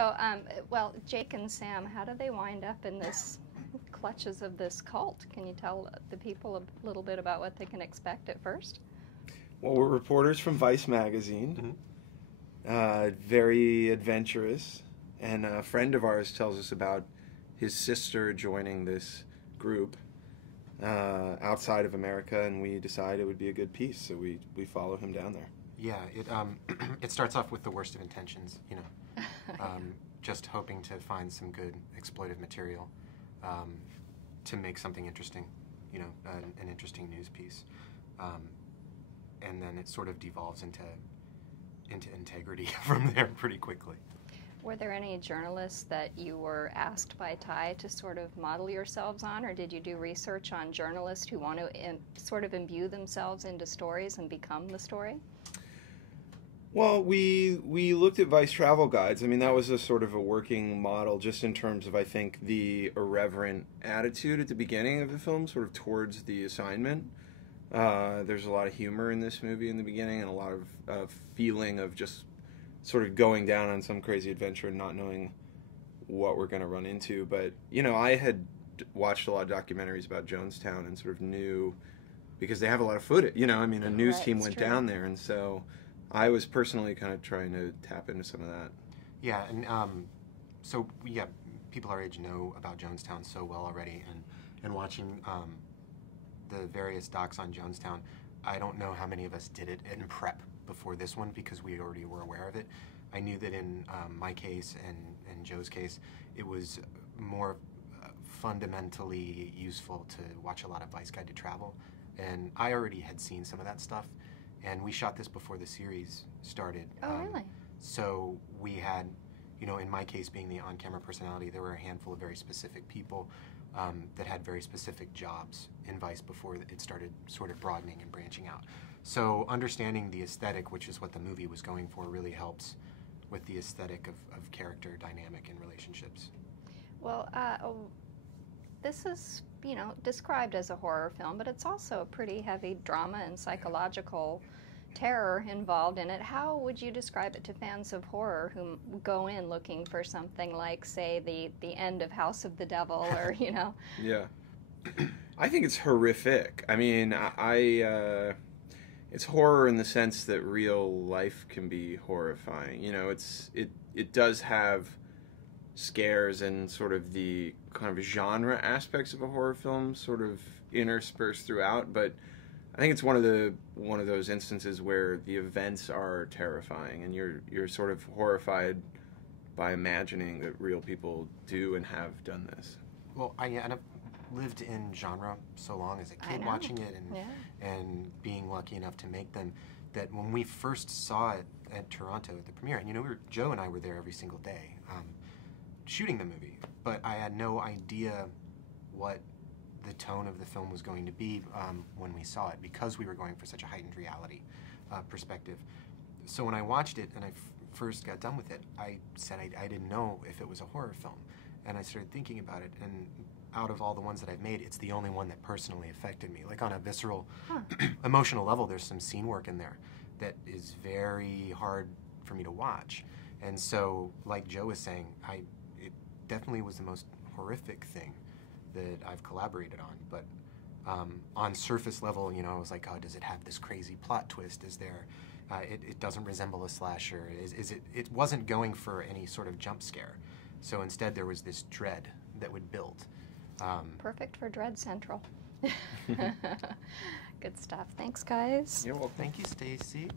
So, well, Jake and Sam, how do they wind up in this clutches of this cult? Can you tell the people a little bit about what they can expect at first? Well, we're reporters from Vice magazine, very adventurous, and a friend of ours tells us about his sister joining this group outside of America, and we decided it would be a good piece, so we follow him down there. Yeah, it starts off with the worst of intentions, you know, just hoping to find some good exploitive material to make something interesting, you know, an interesting news piece. And then it sort of devolves into integrity from there pretty quickly. Were there any journalists that you were asked by Ty to sort of model yourselves on, or did you do research on journalists who want to sort of imbue themselves into stories and become the story? Well, we looked at Vice travel guides. I mean, that was a sort of a working model just in terms of, I think, the irreverent attitude at the beginning of the film, sort of towards the assignment. There's a lot of humor in this movie in the beginning and a lot of feeling of just sort of going down on some crazy adventure and not knowing what we're going to run into. But, you know, I had watched a lot of documentaries about Jonestown and sort of knew, because they have a lot of footage, you know, I mean, a news team went down there, and so I was personally kind of trying to tap into some of that. Yeah, and so, yeah, people our age know about Jonestown so well already, and watching the various docs on Jonestown, I don't know how many of us did it in prep before this one because we already were aware of it. I knew that in my case and Joe's case, it was more fundamentally useful to watch a lot of Vice Guide to Travel, and I already had seen some of that stuff, and we shot this before the series started. Oh, really? So we had, you know, in my case being the on-camera personality, there were a handful of very specific people that had very specific jobs in Vice before it started sort of broadening and branching out. So understanding the aesthetic, which is what the movie was going for, really helps with the aesthetic of character dynamic and relationships. Well, this is, you know, described as a horror film, but it's also a pretty heavy drama and psychological terror involved in it. How would you describe it to fans of horror who go in looking for something like, say, the end of House of the Devil, or, you know? Yeah. I think it's horrific. I mean, it's horror in the sense that real life can be horrifying. You know, it does have scares and sort of the kind of genre aspects of a horror film sort of interspersed throughout, but I think it's one of those instances where the events are terrifying and you're sort of horrified by imagining that real people do and have done this. Well, I've lived in genre so long as a kid watching it and being lucky enough to make them, that when we first saw it at Toronto at the premiere, and you know, Joe and I were there every single day shooting the movie, but I had no idea what the tone of the film was going to be when we saw it, because we were going for such a heightened reality perspective. So when I watched it and I first got done with it, I said I didn't know if it was a horror film, and I started thinking about it, and out of all the ones that I've made, it's the only one that personally affected me. Like on a visceral, emotional level, there's some scene work in there that is very hard for me to watch. And so, like Joe was saying, it definitely was the most horrific thing that I've collaborated on. But on surface level, you know, I was like, oh, does it have this crazy plot twist? Is there, it doesn't resemble a slasher. It wasn't going for any sort of jump scare. So instead there was this dread that would build. Perfect for Dread Central. Good stuff. Thanks, guys. You're welcome. Thank you, Stacy.